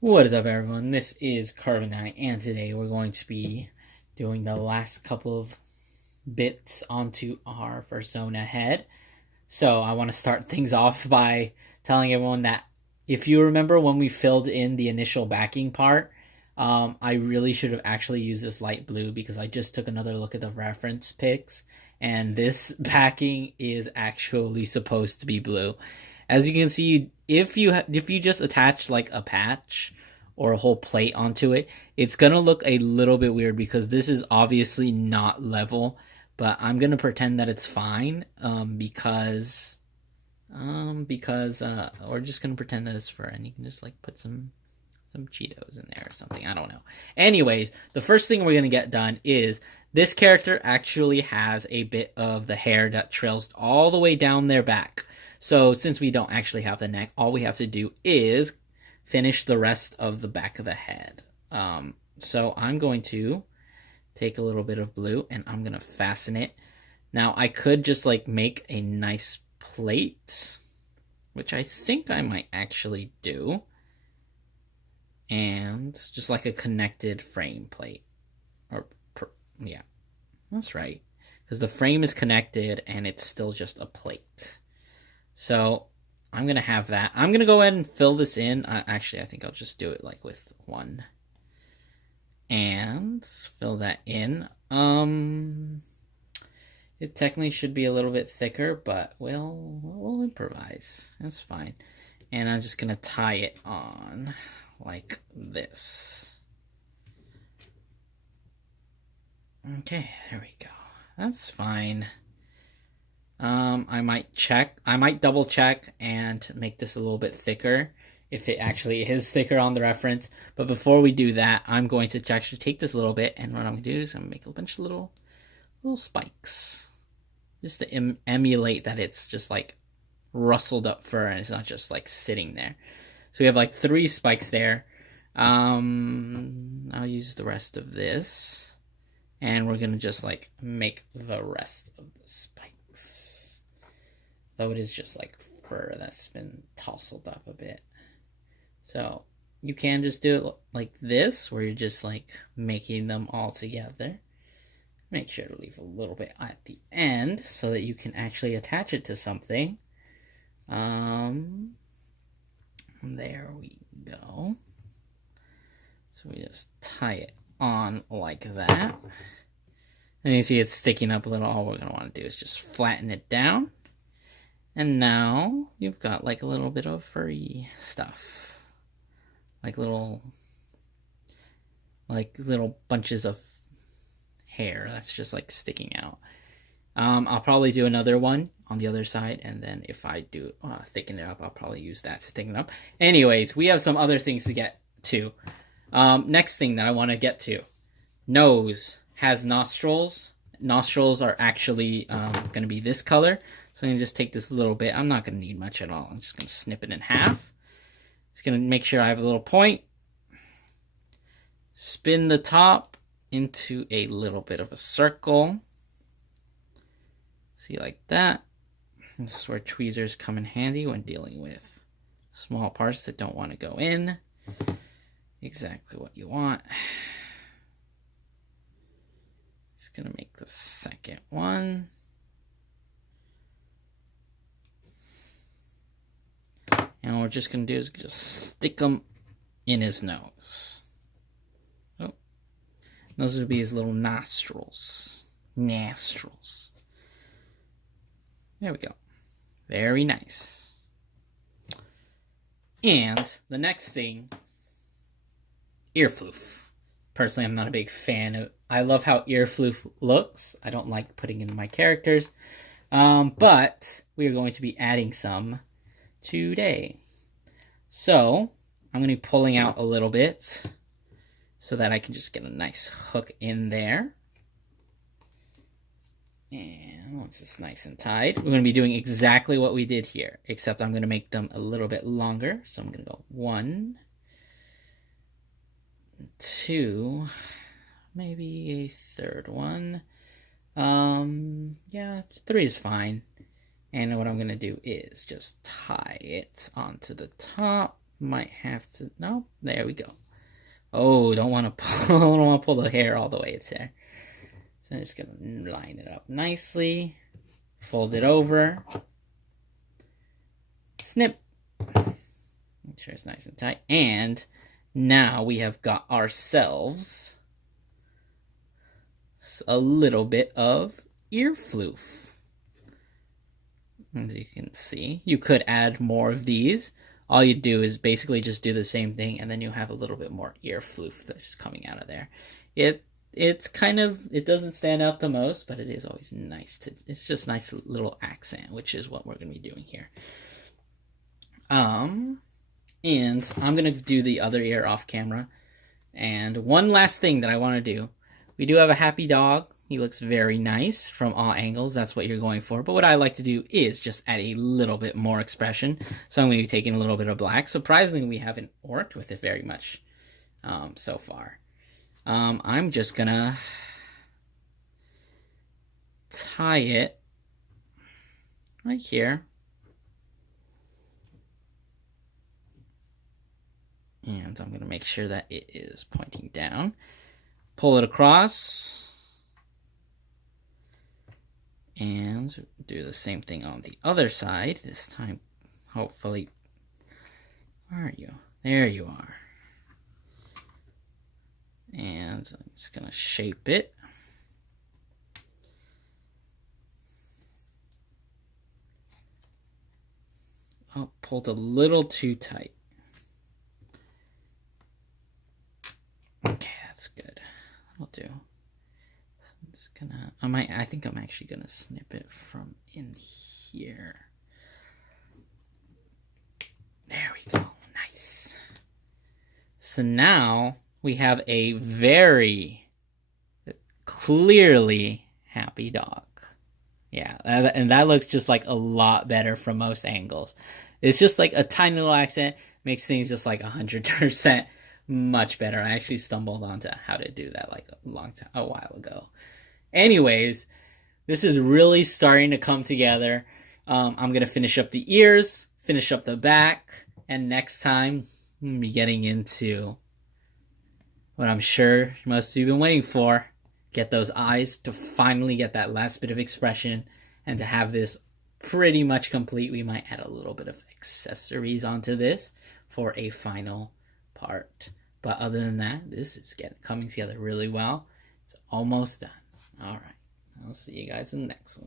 What is up, everyone? This is Carbonite, and today we're going to be doing the last couple of bits onto our Fursona head. So I want to start things off by telling everyone that if you remember when we filled in the initial backing part, I really should have actually used this light blue because I just took another look at the reference pics, and this backing is actually supposed to be blue. As you can see, if you just attach like a patch or a whole plate onto it, it's gonna look a little bit weird because this is obviously not level. But I'm gonna pretend that it's fine, because we're just gonna pretend that it's fur, and you can just like put some Cheetos in there or something. I don't know. Anyways, the first thing we're gonna get done is this character actually has a bit of the hair that trails all the way down their back. So since we don't actually have the neck, all we have to do is finish the rest of the back of the head. So I'm going to take a little bit of blue and I'm gonna fasten it. Now I could just like make a nice plate, which I think I might actually do, and just like a connected frame plate, or yeah, that's right, because the frame is connected and it's still just a plate. So I'm gonna have that. I'm gonna go ahead and fill this in. Actually, I think I'll just do it like with one and fill that in. It technically should be a little bit thicker, but we'll improvise. That's fine. And I'm just gonna tie it on like this. Okay, there we go. That's fine. I might double check and make this a little bit thicker if it actually is thicker on the reference. But before we do that, I'm going to actually take this a little bit, and what I'm gonna do is I'm gonna make a bunch of little spikes, just to emulate that it's just like rustled up fur and it's not just like sitting there. So we have like 3 spikes there. I'll use the rest of this, and we're gonna just like make the rest of the spikes, though it is just like fur that's been tousled up a bit. So you can just do it like this, where you're just like making them all together. Make sure to leave a little bit at the end so that you can actually attach it to something. There we go. So we just tie it on like that. And you see it's sticking up a little. All we're going to want to do is just flatten it down. And now you've got like a little bit of furry stuff. Like little bunches of hair that's just like sticking out. I'll probably do another one on the other side, and then if I do thicken it up, I'll probably use that to thicken it up. Anyways, we have some other things to get to. Next thing that I want to get to, nose has nostrils. Nostrils are actually going to be this color, so I'm going to just take this little bit. I'm not going to need much at all. I'm just going to snip it in half. Just going to make sure I have a little point. Spin the top into a little bit of a circle. See, like that. This is where tweezers come in handy when dealing with small parts that don't want to go in. Exactly what you want. Just gonna make the second one. And what we're just gonna do is just stick them in his nose. Oh, those would be his little nostrils. Nostrils. There we go. Very nice. And the next thing, ear floof. Personally, I'm not a big fan of. I love how ear floof looks. I don't like putting in my characters, but we are going to be adding some today. So I'm going to be pulling out a little bit so that I can just get a nice hook in there. And once it's nice and tied, we're going to be doing exactly what we did here, except I'm going to make them a little bit longer. So I'm going to go 1, 2, maybe a third one. Yeah, 3 is fine. And what I'm going to do is just tie it onto the top Might have to, no, there we go. Oh, don't want to pull, don't want to pull the hair all the way there. So I'm just gonna line it up nicely, fold it over, snip. Make sure it's nice and tight. And now we have got ourselves a little bit of ear floof. As you can see, you could add more of these. All you do is basically just do the same thing, and then you have a little bit more ear floof that's coming out of there. It's kind of, it doesn't stand out the most, but it is always nice to, it's just nice little accent, which is what we're going to be doing here. And I'm going to do the other ear off camera. And one last thing that I want to do. We do have a happy dog. He looks very nice from all angles. That's what you're going for. But what I like to do is just add a little bit more expression. So I'm going to be taking a little bit of black. Surprisingly, we haven't worked with it very much so far. I'm just going to tie it right here. And I'm going to make sure that it is pointing down. Pull it across. And do the same thing on the other side. This time, hopefully, where are you? There you are. And I'm just going to shape it. Oh, pulled a little too tight. Okay, that's good. That'll do. So I'm just gonna, I think I'm actually gonna snip it from in here. There we go. Nice. So now we have a very clearly happy dog. Yeah, and that looks just like a lot better from most angles. It's just like a tiny little accent, makes things just like 100% much better. I actually stumbled onto how to do that like a while ago. Anyways, this is really starting to come together. I'm going to finish up the ears, finish up the back, and next time I'm going to be getting into what I'm sure most of you have been waiting for. Get those eyes to finally get that last bit of expression, and to have this pretty much complete. We might add a little bit of accessories onto this for a final part. But other than that, this is coming together really well. It's almost done. All right. I'll see you guys in the next one.